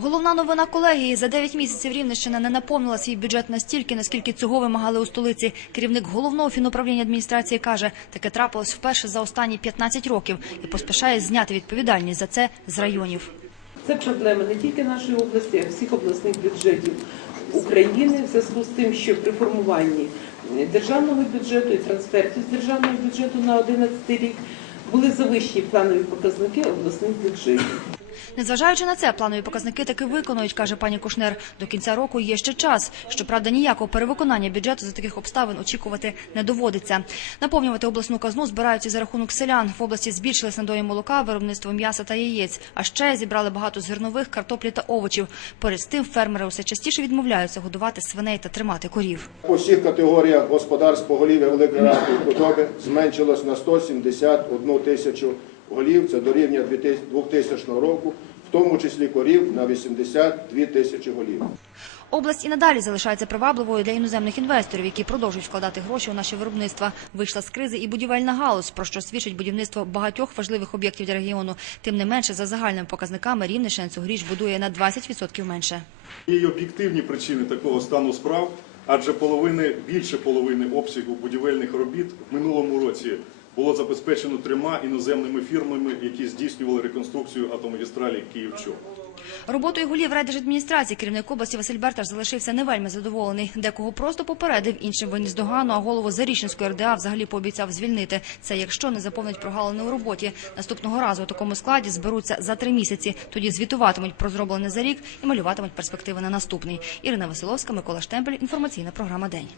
Головна новина колегії за 9 місяців Рівненщина не наповнила свій бюджет настільки, наскільки цього вимагали у столиці. Керівник головного фінуправління адміністрації каже, таке трапилось вперше за останні 15 років і поспішає зняти відповідальність за це з районів. Це проблема не тільки нашої області, а всіх обласних бюджетів України в зв'язку з тим, що при формуванні державного бюджету і трансфертів з державного бюджету на 2011 рік були завищені планові показники обласних бюджетів. Незважаючи на це, планові показники таки виконують, каже пані Кушнер. До кінця року є ще час. Щоправда, ніякого перевиконання бюджету за таких обставин очікувати не доводиться. Наповнювати обласну казну збираються за рахунок селян. В області збільшились надої молока, виробництво м'яса та яєць. А ще зібрали багато зернових, картоплі та овочів. Поряд з тим, фермери усе частіше відмовляються годувати свиней та тримати корів. По всіх категоріях господарств поголів'я великої ратної худоби зменшилось на 171 тисячу голів, це до рівня 2000 року, в тому числі корів на 82 тисячі голів. Область і надалі залишається привабливою для іноземних інвесторів, які продовжують вкладати гроші у наші виробництва. Вийшла з кризи і будівельна галузь, про що свідчить будівництво багатьох важливих об'єктів для регіону. Тим не менше, за загальними показниками Рівненщина цьогоріч будує на 20% менше. Є й об'єктивні причини такого стану справ, адже половини, більше половини обсягу будівельних робіт в минулому році було забезпечено трьома іноземними фірмами, які здійснювали реконструкцію атомагістралі Київ-Чоп. Роботою голів райдержадміністрації керівник області Василь Берташ залишився не вельми задоволений. Декого просто попередив, іншим виніс догану, а голову Зарічненської РДА взагалі пообіцяв звільнити. Це якщо не заповнить прогалини у роботі. Наступного разу у такому складі зберуться за три місяці. Тоді звітуватимуть про зроблене за рік і малюватимуть перспективи на наступний. Ірина Василовська, Микола Штемпель. Інформаційна програма День.